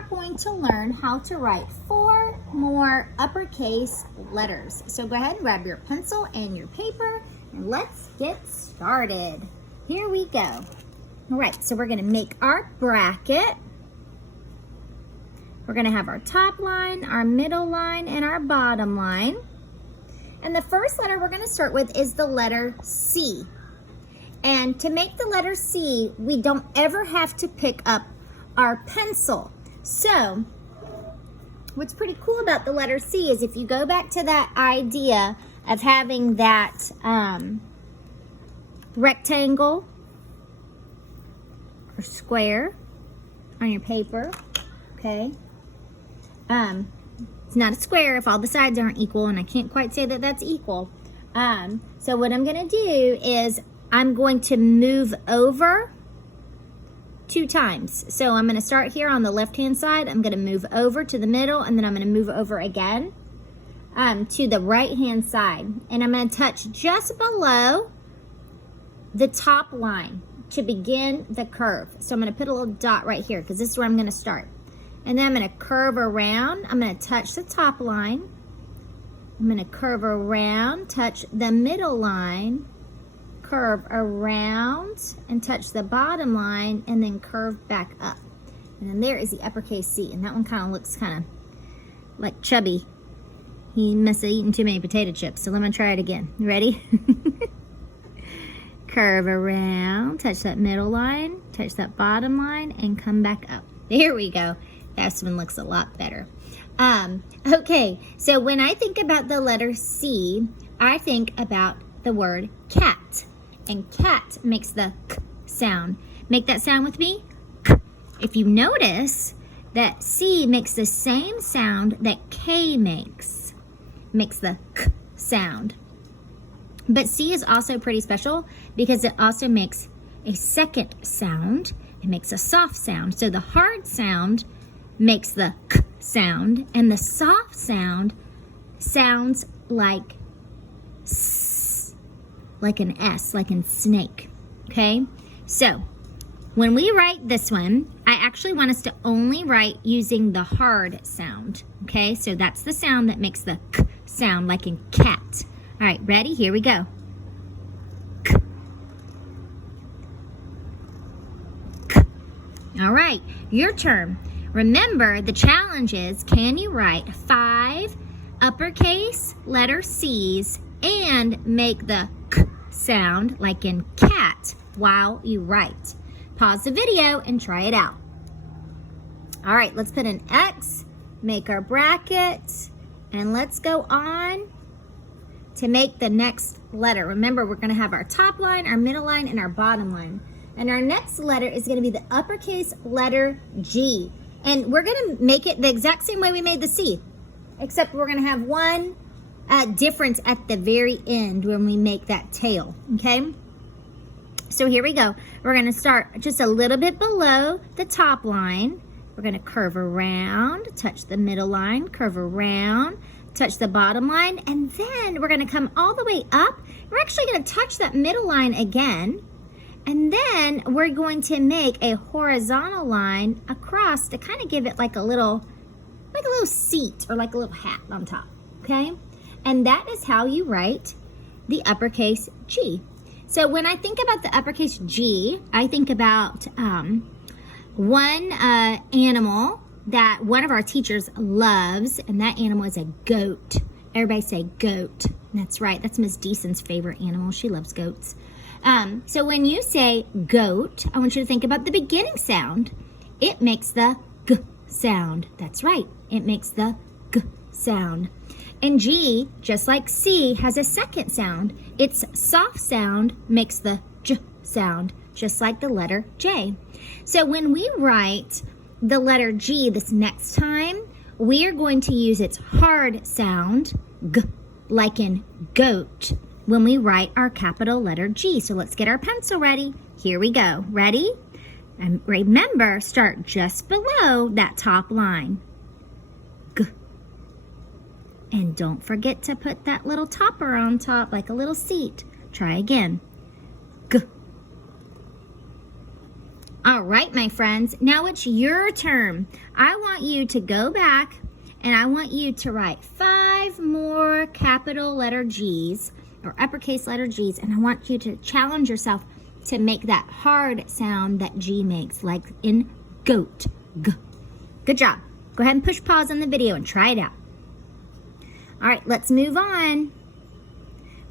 are going to learn how to write 4 more uppercase letters. So go ahead and grab your pencil and your paper and let's get started. Here we go. All right, so we're gonna make our bracket. We're gonna have our top line, our middle line, and our bottom line. And the first letter we're gonna start with is the letter C. And to make the letter C, we don't ever have to pick up our pencil. So what's pretty cool about the letter C is if you go back to that idea of having that rectangle or square on your paper, okay? It's not a square if all the sides aren't equal, and I can't quite say that that's equal. So what I'm gonna do is I'm going to move over 2 times. So I'm gonna start here on the left-hand side. I'm gonna move over to the middle, and then I'm gonna move over again to the right-hand side. And I'm gonna touch just below the top line to begin the curve. So I'm gonna put a little dot right here because this is where I'm gonna start. And then I'm gonna curve around. I'm gonna touch the top line. I'm gonna curve around, touch the middle line, curve around and touch the bottom line, and then curve back up. And then there is the uppercase C, and that one kind of looks kind of like chubby. He must have eaten too many potato chips. So let me try it again. You ready? Curve around, touch that middle line, touch that bottom line, and come back up. There we go. That one looks a lot better. Okay, so when I think about the letter C, I think about the word cat. And cat makes the k sound. Make that sound with me. K. If you notice that C makes the same sound that K makes the k sound. But C is also pretty special because it also makes a second sound. It makes a soft sound. So the hard sound makes the k sound, and the soft sound sounds like S, like an S, like in snake, okay? So when we write this one, I actually want us to only write using the hard sound, okay? So that's the sound that makes the k sound, like in cat. All right, ready? Here we go. K. K. All right, your turn. Remember, the challenge is, can you write 5 uppercase letter C's and make the k sound like in cat while you write? Pause the video and try it out. All right, let's put an X, make our bracket, and let's go on to make the next letter. Remember, we're gonna have our top line, our middle line, and our bottom line. And our next letter is gonna be the uppercase letter G. And we're gonna make it the exact same way we made the C, except we're gonna have one difference at the very end when we make that tail, okay? So here we go. We're gonna start just a little bit below the top line. We're gonna curve around, touch the middle line, curve around, touch the bottom line, and then we're gonna come all the way up. We're actually gonna touch that middle line again, and then we're going to make a horizontal line across to kind of give it like a little seat or like a little hat on top, okay? And that is how you write the uppercase G. So when I think about the uppercase G, I think about one animal that one of our teachers loves, and that animal is a goat. Everybody say goat. That's right, that's Miss Deason's favorite animal. She loves goats. So when you say goat, I want you to think about the beginning sound. It makes the g sound. That's right, it makes the g sound. And G, just like C, has a second sound. Its soft sound makes the j sound, just like the letter J. So when we write the letter G this next time, we are going to use its hard sound, g, like in goat, when we write our capital letter G. So let's get our pencil ready. Here we go. Ready? And remember, start just below that top line. G. And don't forget to put that little topper on top, like a little seat. Try again. G. All right, my friends, now it's your turn. I want you to go back and I want you to write 5 more capital letter G's or uppercase letter G's, and I want you to challenge yourself to make that hard sound that G makes, like in goat. G. Good job. Go ahead and push pause on the video and try it out. All right, let's move on.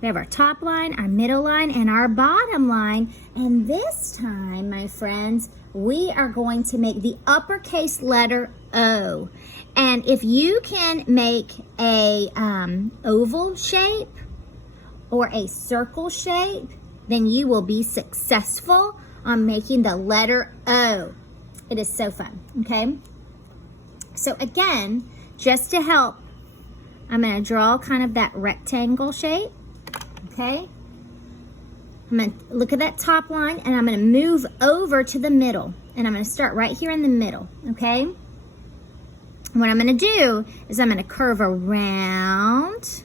We have our top line, our middle line, and our bottom line. And this time, my friends, we are going to make the uppercase letter O. And if you can make a oval shape or a circle shape, then you will be successful on making the letter O. It is so fun, okay? So again, just to help, I'm gonna draw kind of that rectangle shape. Okay, I'm going to look at that top line and I'm going to move over to the middle, and I'm going to start right here in the middle, okay? And what I'm going to do is I'm going to curve around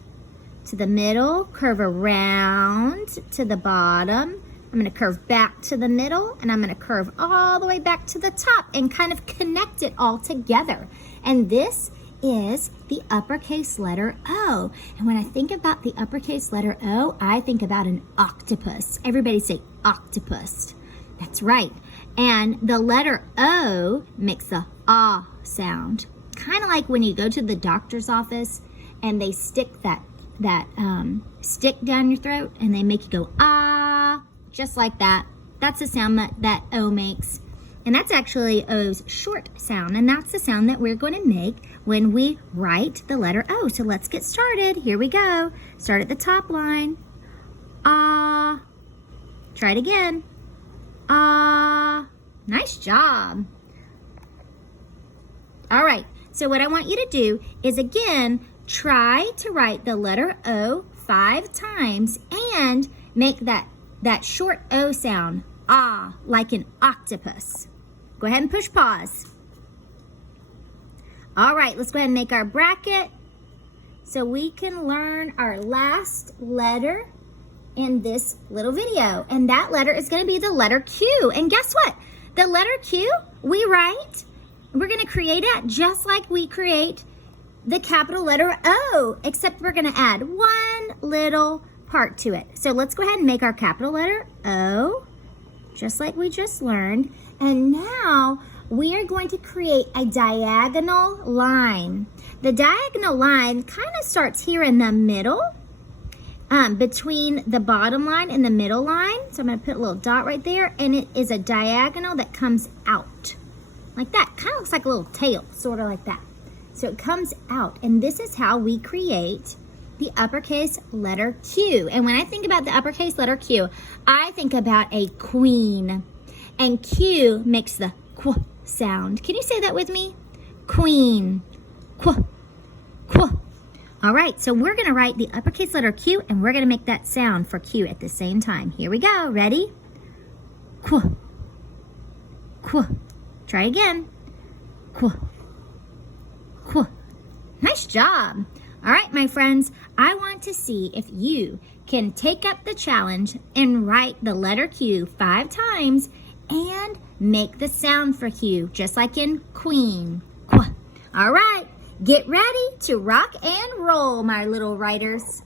to the middle, curve around to the bottom. I'm going to curve back to the middle, and I'm going to curve all the way back to the top and kind of connect it all together. And this is the uppercase letter O. And when I think about the uppercase letter O, I think about an octopus. Everybody say octopus. That's right. And the letter O makes the ah sound. Kind of like when you go to the doctor's office and they stick that stick down your throat and they make you go ah, just like that. That's the sound that O makes. And that's actually O's short sound, and that's the sound that we're going to make when we write the letter O. So let's get started. Here we go. Start at the top line. Ah. Try it again. Ah. Nice job. All right. So what I want you to do is, again, try to write the letter O 5 times and make that short O sound, ah, like an octopus. Go ahead and push pause. All right, let's go ahead and make our bracket so we can learn our last letter in this little video. And that letter is going to be the letter Q. And guess what? The letter Q, we're going to create it just like we create the capital letter O, except we're going to add one little part to it. So let's go ahead and make our capital letter O, just like we just learned. And now we are going to create a diagonal line. The diagonal line kind of starts here in the middle, between the bottom line and the middle line. So I'm going to put a little dot right there, and it is a diagonal that comes out like that. Kind of looks like a little tail, sort of like that. So it comes out, and this is how we create the uppercase letter Q. And when I think about the uppercase letter Q, I think about a queen. And Q makes the qu sound. Can you say that with me? Queen. Qu. Qu. All right, so we're going to write the uppercase letter Q, and we're going to make that sound for Q at the same time. Here we go. Ready? Qu. Qu. Try again. Qu. Qu. Nice job. All right, my friends, I want to see if you can take up the challenge and write the letter Q 5 times and make the sound for Q, just like in queen. Qu. All right, get ready to rock and roll, my little writers.